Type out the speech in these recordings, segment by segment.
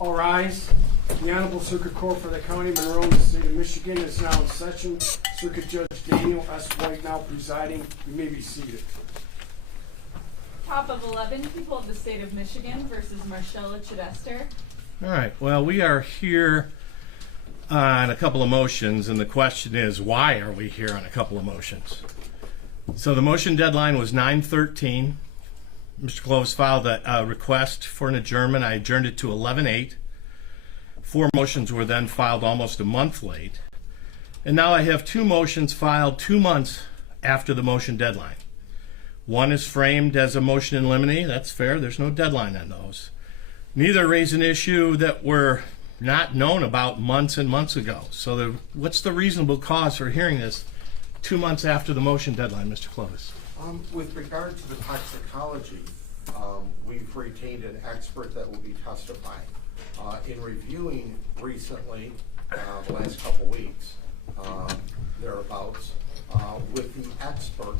All rise. The Honorable Circuit Court for the County of Monroe in the State of Michigan is now in session. Circuit Judge Daniel S. White now presiding. You may be seated. Top of 11, people of the State of Michigan versus Marshella, Chidester. All right, well, we are here on a couple of motions, and the question is, why are we here on a couple of motions? So the motion deadline was 9/13. Mr. Clovis filed a request for an adjournment. I adjourned it to 11/8. 4 motions were then filed almost a month late. And now I have 2 motions filed 2 months after the motion deadline. One is framed as a motion in limine. That's fair. There's no deadline on those. Neither raise an issue that were not known about months and months ago. So what's the reasonable cause for hearing this 2 months after the motion deadline, Mr. Clovis? With regard to the toxicology, we've retained an expert that will be testifying. In reviewing recently, the last couple weeks, thereabouts, with the expert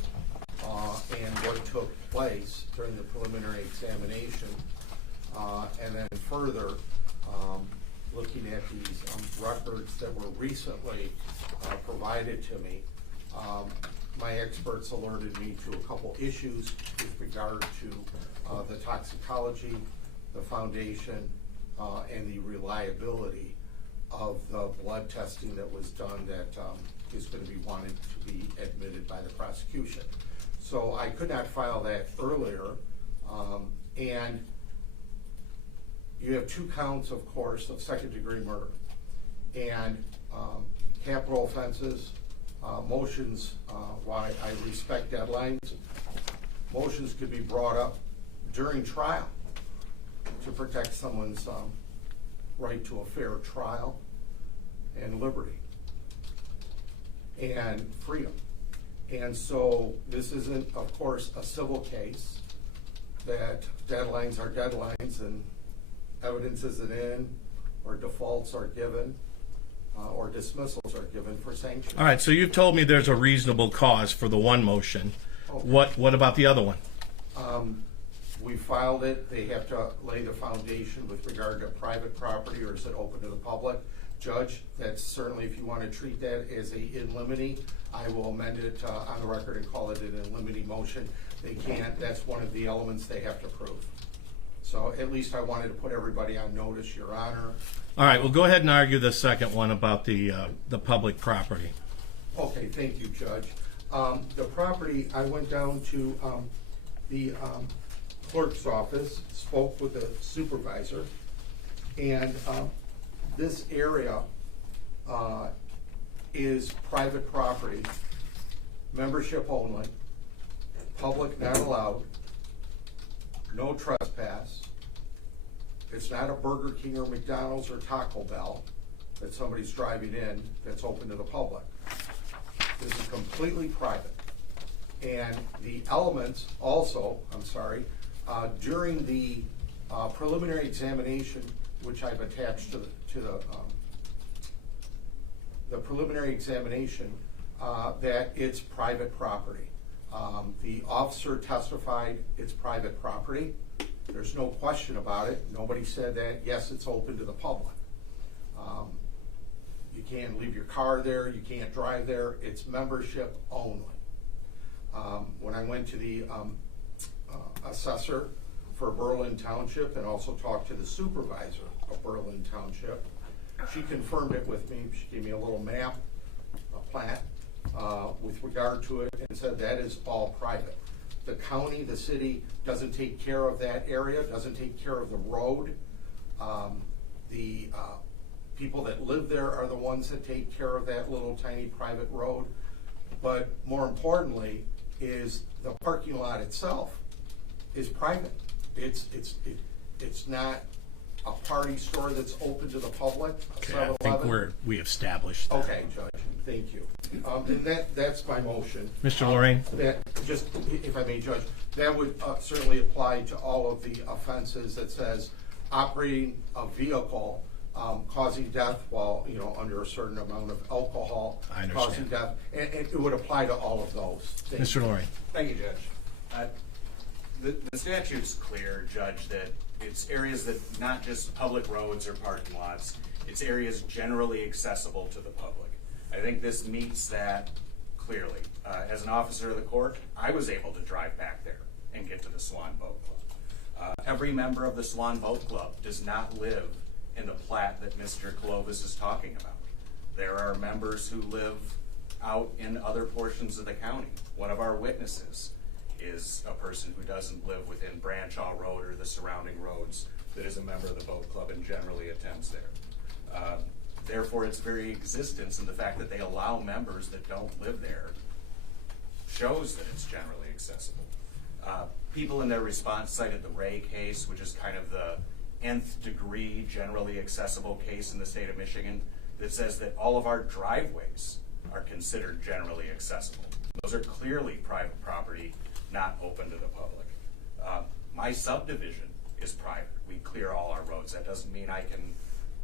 and what took place during the preliminary examination, and then further looking at these records that were recently provided to me, my experts alerted me to a couple issues with regard to the toxicology, the foundation, and the reliability of the blood testing that was done that is going to be wanted to be admitted by the prosecution. So I could not file that earlier, and you have 2 counts, of course, of second-degree murder, and capital offenses, motions, why I respect deadlines, motions could be brought up during trial to protect someone's right to a fair trial and liberty and freedom. And so this isn't, of course, a civil case that deadlines are deadlines and evidence isn't in or defaults are given or dismissals are given for sanctions. All right, so you've told me there's a reasonable cause for the one motion. Okay. What about the other one? We filed it. They have to lay the foundation with regard to private property, or is it open to the public? Judge, that's certainly, if you want to treat that as a in limine, I will amend it on the record and call it an in limine motion. They can't. That's one of the elements they have to prove. So at least I wanted to put everybody on notice, Your Honor. All right, well, go ahead and argue the second one about the public property. Okay, thank you, Judge. The property, I went down to the clerk's office, spoke with the supervisor, and this area is private property, membership only, public not allowed, no trespass. It's not a Burger King or McDonald's or Taco Bell that somebody's driving in that's open to the public. This is completely private. And the elements also, during the preliminary examination, which I've attached to the preliminary examination, that it's private property. The officer testified it's private property. There's no question about it. Nobody said that, yes, it's open to the public. You can't leave your car there. You can't drive there. It's membership only. When I went to the assessor for Berlin Township and also talked to the supervisor of Berlin Township, she confirmed it with me. She gave me a little map, a plat, with regard to it, and said that is all private. The county, the city, doesn't take care of that area, doesn't take care of the road. The people that live there are the ones that take care of that little tiny private road. But more importantly is the parking lot itself is private. It's not a party store that's open to the public. Okay, I think we established that. Okay, Judge, thank you. And that's my motion. Mr. Lorraine? That just, if I may, Judge, that would certainly apply to all of the offenses that says operating a vehicle causing death while, under a certain amount of alcohol, causing death, and it would apply to all of those things. Mr. Lorraine? Thank you, Judge. The statute's clear, Judge, that it's areas that, not just public roads or parking lots, it's areas generally accessible to the public. I think this meets that clearly. As an officer of the court, I was able to drive back there and get to the Swan Boat Club. Every member of the Swan Boat Club does not live in the plat that Mr. Clovis is talking about. There are members who live out in other portions of the county. One of our witnesses is a person who doesn't live within Branchall Road or the surrounding roads, that is a member of the boat club and generally attends there. Therefore, its very existence and the fact that they allow members that don't live there shows that it's generally accessible. People in their response cited the Ray case, which is kind of the nth degree generally accessible case in the state of Michigan, that says that all of our driveways are considered generally accessible. Those are clearly private property, not open to the public. My subdivision is private. We clear all our roads. That doesn't mean I can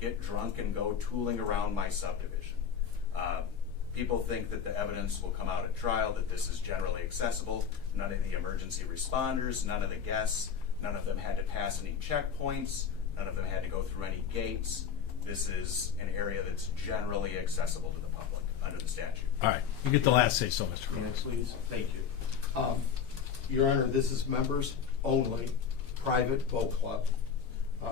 get drunk and go tooling around my subdivision. People think that the evidence will come out at trial that this is generally accessible. None of the emergency responders, none of the guests, none of them had to pass any checkpoints, none of them had to go through any gates. This is an area that's generally accessible to the public under the statute. All right, you get the last say so, Mr. May I Clovis. please? Thank you. Your Honor, this is members only, private boat club.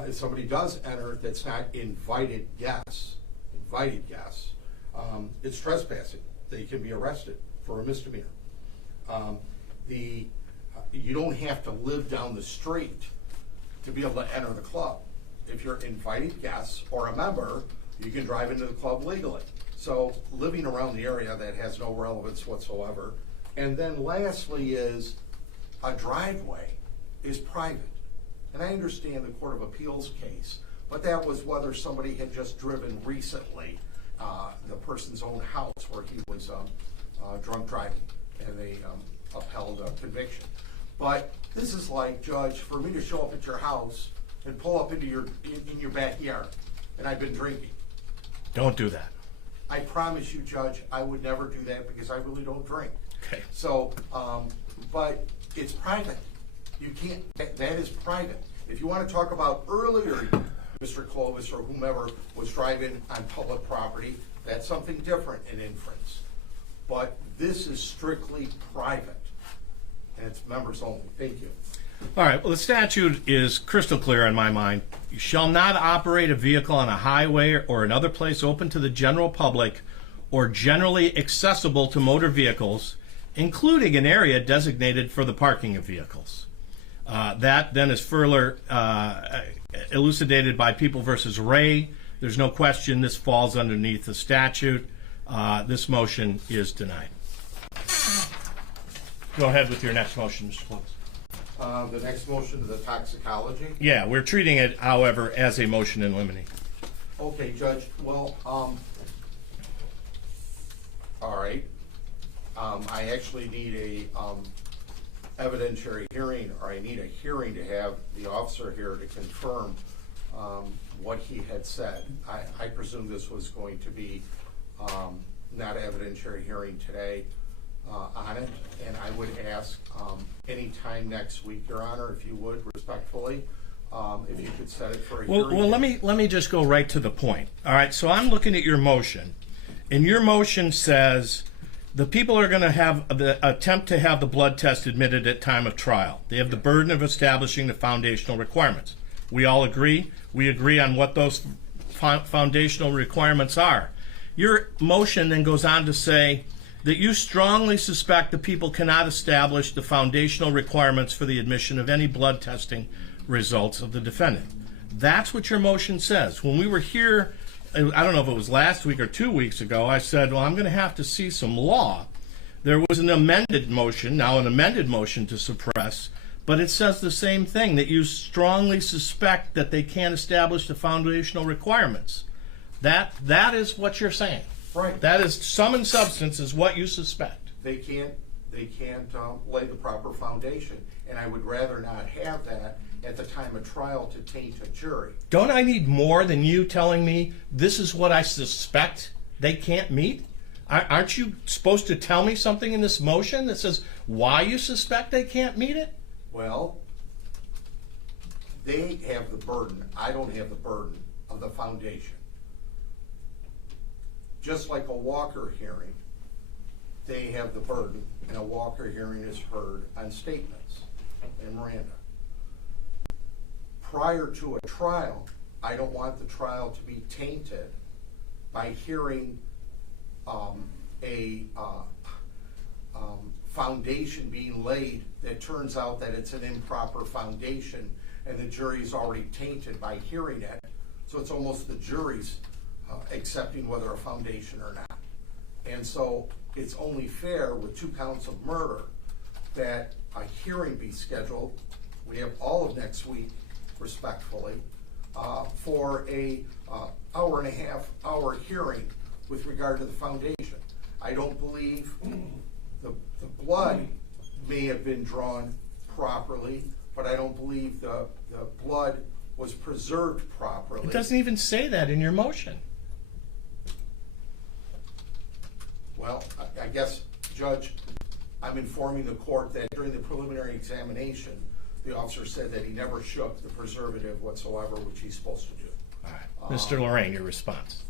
If somebody does enter that's not invited guests, it's trespassing. They can be arrested for a misdemeanor. You don't have to live down the street to be able to enter the club. If you're invited guests or a member, you can drive into the club legally. So living around the area, that has no relevance whatsoever. And then lastly is a driveway is private. And I understand the Court of Appeals case, but that was whether somebody had just driven recently the person's own house where he was drunk driving, and they upheld a conviction. But this is like, Judge, for me to show up at your house and pull up into in your backyard, and I've been drinking. Don't do that. I promise you, Judge, I would never do that because I really don't drink. Okay. So, but it's private. You can't, that is private. If you want to talk about earlier, Mr. Clovis or whomever was driving on public property, that's something different in inference. But this is strictly private, and it's members only. Thank you. All right, well, the statute is crystal clear in my mind. You shall not operate a vehicle on a highway or another place open to the general public or generally accessible to motor vehicles, including an area designated for the parking of vehicles. That then is further elucidated by People versus Ray. There's no question this falls underneath the statute. This motion is denied. Go ahead with your next motion, Mr. Close. The next motion is the toxicology. Yeah, we're treating it, however, as a motion in limine. Okay, Judge, well, all right. I actually need a evidentiary hearing, or I need a hearing to have the officer here to confirm what he had said. I presume this was going to be not an evidentiary hearing today on it, and I would ask any time next week, Your Honor, if you would, respectfully, if you could set it for a hearing. Well, let me just go right to the point. All right, so I'm looking at your motion, and your motion says the people are going to have the attempt to have the blood test admitted at time of trial. They have the burden of establishing the foundational requirements. We all agree? We agree on what those foundational requirements are. Your motion then goes on to say that you strongly suspect the people cannot establish the foundational requirements for the admission of any blood testing results of the defendant. That's what your motion says. When we were here, I don't know if it was last week or 2 weeks ago, I said, well, I'm going to have to see some law. There was an amended motion, now an amended motion to suppress, but it says the same thing, that you strongly suspect that they can't establish the foundational requirements. That is what you're saying. Right. That is, sum and substance is what you suspect. They can't lay the proper foundation, and I would rather not have that at the time of trial to taint a jury. Don't I need more than you telling me this is what I suspect they can't meet? Aren't you supposed to tell me something in this motion that says why you suspect they can't meet it? Well, they have the burden. I don't have the burden of the foundation. Just like a Walker hearing, they have the burden, and a Walker hearing is heard on statements and Miranda. Prior to a trial, I don't want the trial to be tainted by hearing a foundation being laid that turns out that it's an improper foundation, and the jury's already tainted by hearing it. So it's almost the jury's accepting whether a foundation or not. And so it's only fair with 2 counts of murder that a hearing be scheduled. We have all of next week, respectfully, for a hour and a half hour hearing with regard to the foundation. I don't believe the blood may have been drawn properly, but I don't believe the blood was preserved properly. It doesn't even say that in your motion. Well, I guess, Judge, I'm informing the court that during the preliminary examination, the officer said that he never shook the preservative whatsoever, which he's supposed to do. All right. Mr. Lorraine, your response.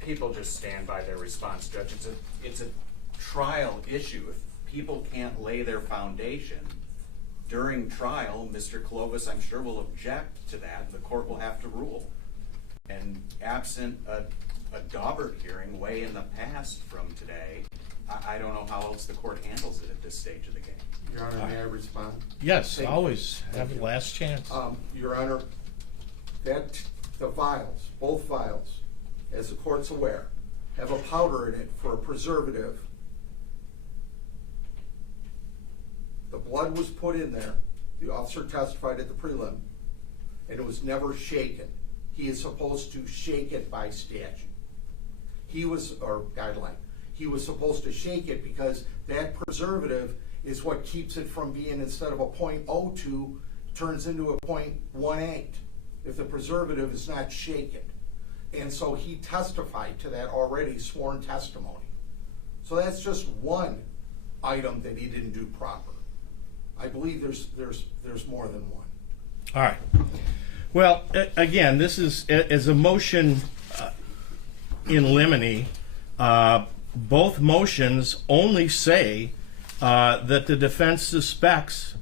People just stand by their response, Judge. It's a trial issue. If people can't lay their foundation during trial, Mr. Clovis, I'm sure, will object to that, and the court will have to rule. And absent a Daubert hearing way in the past from today, I don't know how else the court handles it at this stage of the game. Your Honor, may I respond? Yes, Thank you. always have Thank the you. last chance. Your Honor, that the vials, both vials, as the court's aware, have a powder in it for a preservative. The blood was put in there. The officer testified at the prelim, and it was never shaken. He is supposed to shake it by statute. Or guideline. He was supposed to shake it because that preservative is what keeps it from being, instead of a .02, turns into a .18 if the preservative is not shaken. And so he testified to that already, sworn testimony. So that's just one item that he didn't do proper. I believe there's more than one. All right. Well, again, this is as a motion in limine. Both motions only say that the defense suspects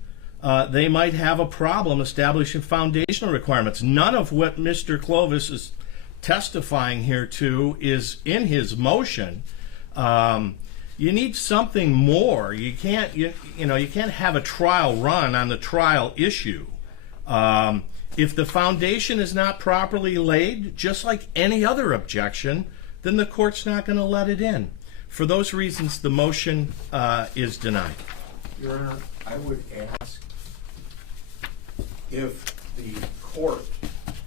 they might have a problem establishing foundational requirements. None of what Mr. Clovis is testifying here to is in his motion. You need something more. You can't you can't have a trial run on the trial issue. If the foundation is not properly laid, just like any other objection, then the court's not going to let it in. For those reasons, the motion is denied. Your Honor, I would ask if the court,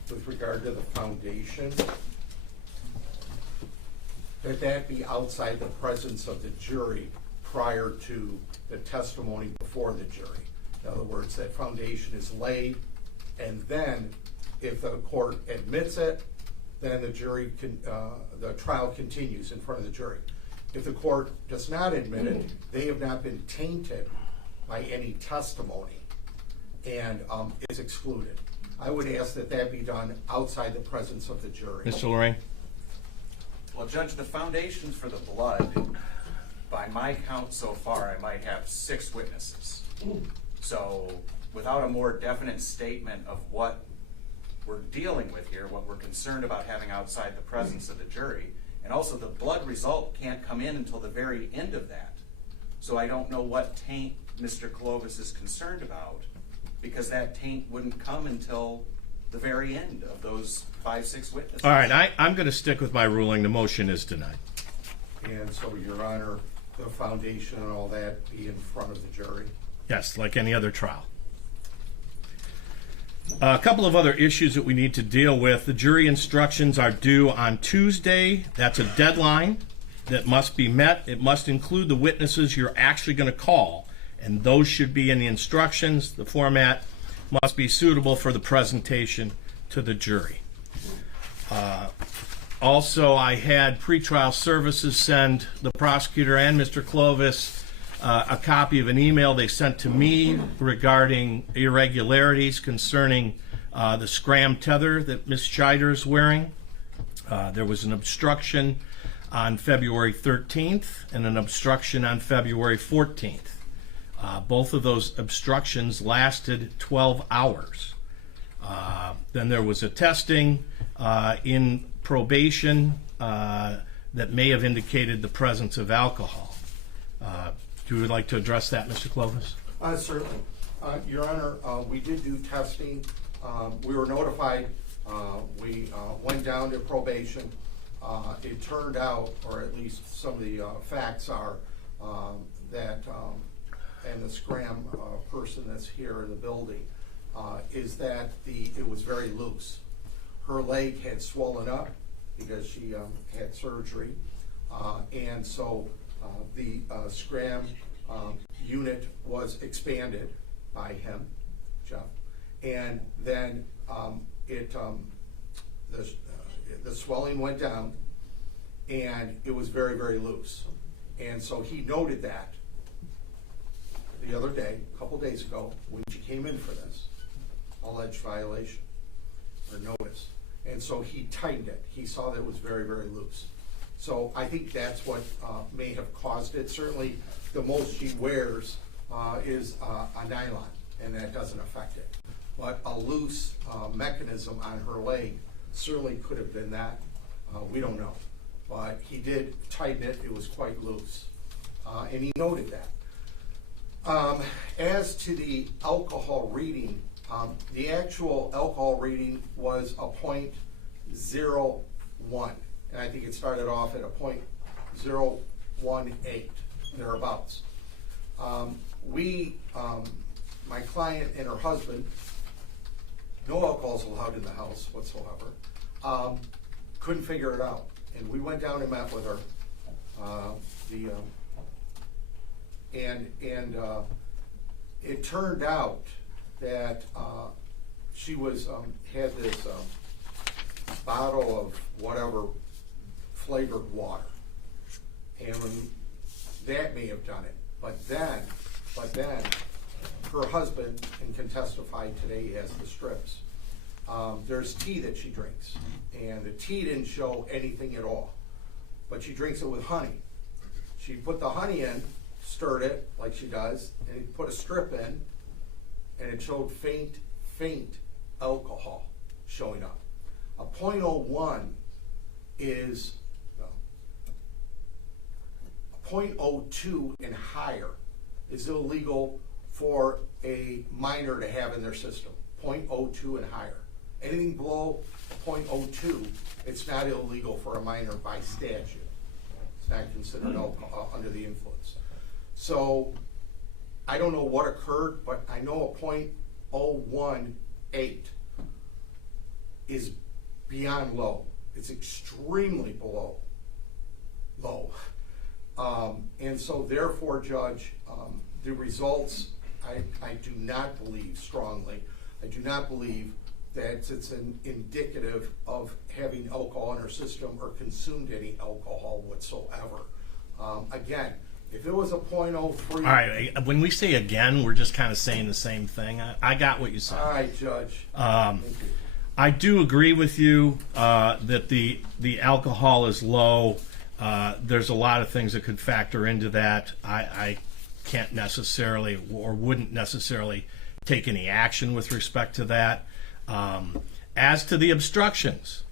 with regard to the foundation, that be outside the presence of the jury prior to the testimony before the jury. In other words, that foundation is laid, and then if the court admits it, then the trial continues in front of the jury. If the court does not admit it, they have not been tainted by any testimony, and is excluded. I would ask that be done outside the presence of the jury. Mr. Lorraine? Well, Judge, the foundations for the blood, by my count so far, I might have 6 witnesses. So without a more definite statement of what we're dealing with here, what we're concerned about having outside the presence of the jury, and also the blood result can't come in until the very end of that. So I don't know what taint Mr. Clovis is concerned about, because that taint wouldn't come until the very end of those 5-6 witnesses. All right, I'm going to stick with my ruling. The motion is denied. And so, Your Honor, the foundation and all that be in front of the jury? Yes, like any other trial. A couple of other issues that we need to deal with. The jury instructions are due on Tuesday. That's a deadline that must be met. It must include the witnesses you're actually going to call, and those should be in the instructions. The format must be suitable for the presentation to the jury. Also, I had pretrial services send the prosecutor and Mr. Clovis a copy of an email they sent to me regarding irregularities concerning the scram tether that Ms. Chider is wearing. There was an obstruction on February 13th and an obstruction on February 14th. Both of those obstructions lasted 12 hours. Then there was a testing in probation that may have indicated the presence of alcohol. Do you like to address that, Mr. Clovis? Certainly. Your Honor, we did do testing. We were notified. We went down to probation. It turned out, or at least some of the facts are, that, and the scram person that's here in the building, is that it was very loose. Her leg had swollen up because she had surgery, and so the scram unit was expanded by him, Jeff, and then the swelling went down, and it was very, very loose. And so he noted that the other day, a couple days ago, when she came in for this alleged violation or notice. And so he tightened it. He saw that it was very, very loose. So I think that's what may have caused it. Certainly, the most she wears is a nylon, and that doesn't affect it. But a loose mechanism on her leg certainly could have been that. We don't know. But he did tighten it. It was quite loose. And he noted that. As to the alcohol reading, the actual alcohol reading was a .01. And I think it started off at a .018, thereabouts. My client and her husband, no alcohol is allowed in the house whatsoever, couldn't figure it out. And we went down and met with her. It turned out that she had this bottle of whatever flavored water, and that may have done it. But then, her husband, and can testify today, he has the strips. There's tea that she drinks, and the tea didn't show anything at all, but she drinks it with honey. She put the honey in, stirred it like she does, and put a strip in, and it showed faint alcohol showing up. A .01 is a .02 and higher is illegal for a minor to have in their system. .02 and higher. Anything below .02, it's not illegal for a minor by statute. It's not considered alcohol under the influence. So I don't know what occurred, but I know a .018 is beyond low. It's extremely below low. And so therefore, Judge, the results, I do not believe strongly, I do not believe that it's indicative of having alcohol in her system or consumed any alcohol whatsoever. Again, if it was a .03... All right, when we say again, we're just kind of saying the same thing. I got what you said. All right, Judge. Thank you. I do agree with you that the alcohol is low. There's a lot of things that could factor into that. I can't necessarily or wouldn't necessarily take any action with respect to that. As to the obstructions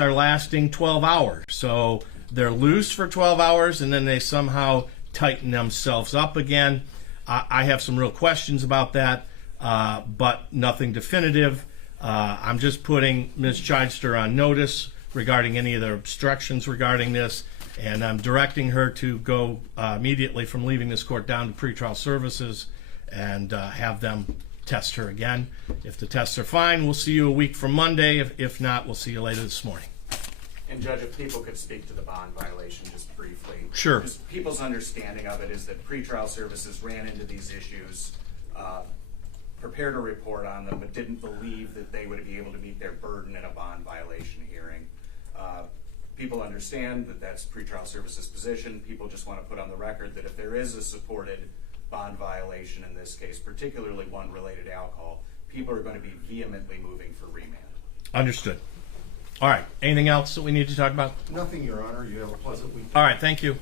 are lasting 12 hours. So they're loose for 12 hours and then they somehow tighten themselves up again. I have some real questions about that, but nothing definitive. I'm just putting Ms. Chidester on notice regarding any of the obstructions regarding this, and I'm directing her to go immediately from leaving this court down to pretrial services and have them test her again. If the tests are fine, we'll see you a week from Monday. If not, we'll see you later this morning. And Judge, if people could speak to the bond violation just briefly. Sure. Just people's understanding of it is that pretrial services ran into these issues, prepared a report on them, but didn't believe that they would be able to meet their burden in a bond violation hearing. people understand that that's pretrial services position. People just want to put on the record that if there is a supported bond violation in this case, particularly one related to alcohol, people are going to be vehemently moving for remand. Understood. All right. Anything else that we need to talk about? Nothing, Your Honor. You have a pleasant weekend. All right. Thank you.